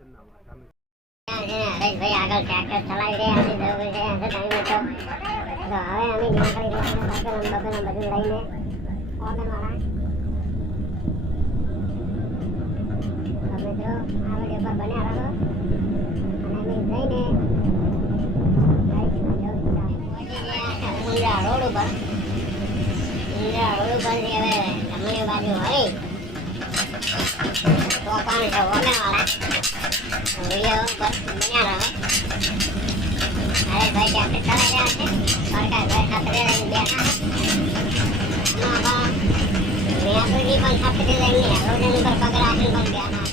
હરેશભાઈ આગળ ટ્રેક્ટર ચલાવી રહ્યા છે. હવે અમે નીકળી રહ્યા બધું લઈને ઓર્ડરવાળા મિત્રો આ વિડીયો પર બન્યા રહો અને અમે જઈને ઊંઝા રોડ ઉપર હવે જમણી બાજુ હોય તો પણ છે ઓર્ડરવાળા વિડીયો પર બન્યા રહો. હરેશભાઈ ટ્રેક્ટર ચલાવી રહ્યા છે. પ્રકાશભાઈ સાથે લઈને બેઠા મેં પણ સાથે લઈને રોડ ઉપર પગ રાખીને પણ બેઠા છે.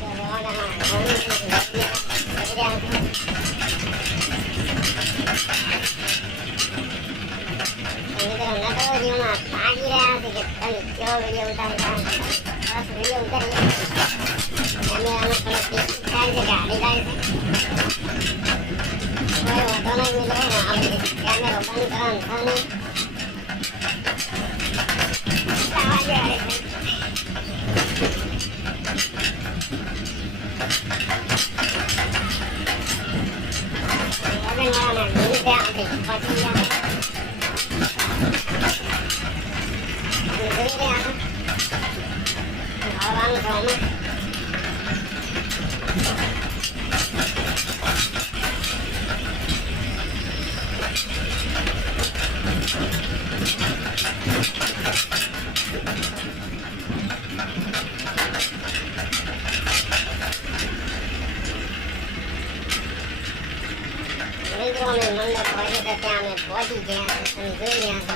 પહોંચી ગયા તમે જોઈ રહ્યા છો.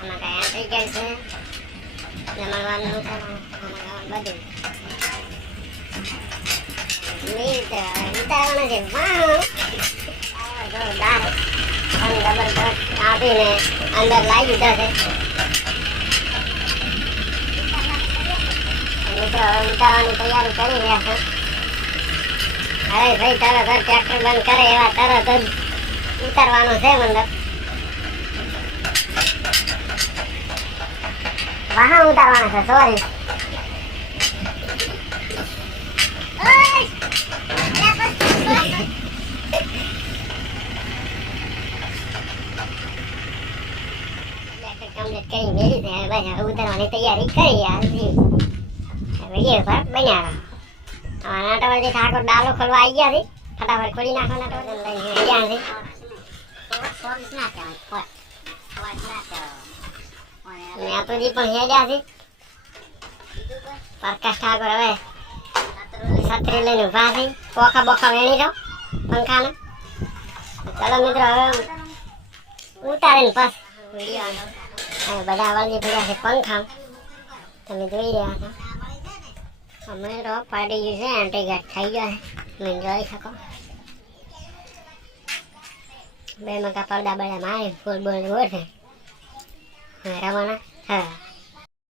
આમાં કઈ એન્ટ્રી ગેટ છે જમણવાનું બધું ઉતારવાના છે. જોરદાર જબરદસ્ત આપીને અંદર લાવી દીધા છે. મિત્રો હવે ઉતારવાની તૈયારી કરી રહ્યા છે. અરે ભાઈ તરત જ ટ્રેક્ટર બંધ કરે એવા તરત જ ઉતારવાનો છે અંદર. વાહન ઉતારવાના છે. સોરી કમ્પ્લીટ કરી મેળી છે. બસ હવે ઉતારવાની તૈયારી કરી વિડીયો પર બન્યા. નાટાવરથી ઠાકોર ડાલો ખોલવા આવી ગયા છે. ફટાફટ ખોલી નાખો. નાટાવર લઈને ગયા છે. મેતુજી પણ હેડ્યા છે. પ્રકાશ ઠાકોર હવે છત્રી લઈને ઉભા છે. પોખા બોખા વેણી જાઓ પંખાને. ચાલો મિત્રો હવે ઉતારીને પાસ વિડીયો બધા વળગી પડ્યા છે પંખા. તમે જોઈ રહ્યા છો. અમે તો પાડી ગયું છે. એન્ટ્રી ગેટ થઈ ગયો છે. તમે જોઈ શકો. બે મકા પડદા બળા મારી ફૂલ બોલ છે રવાના. હા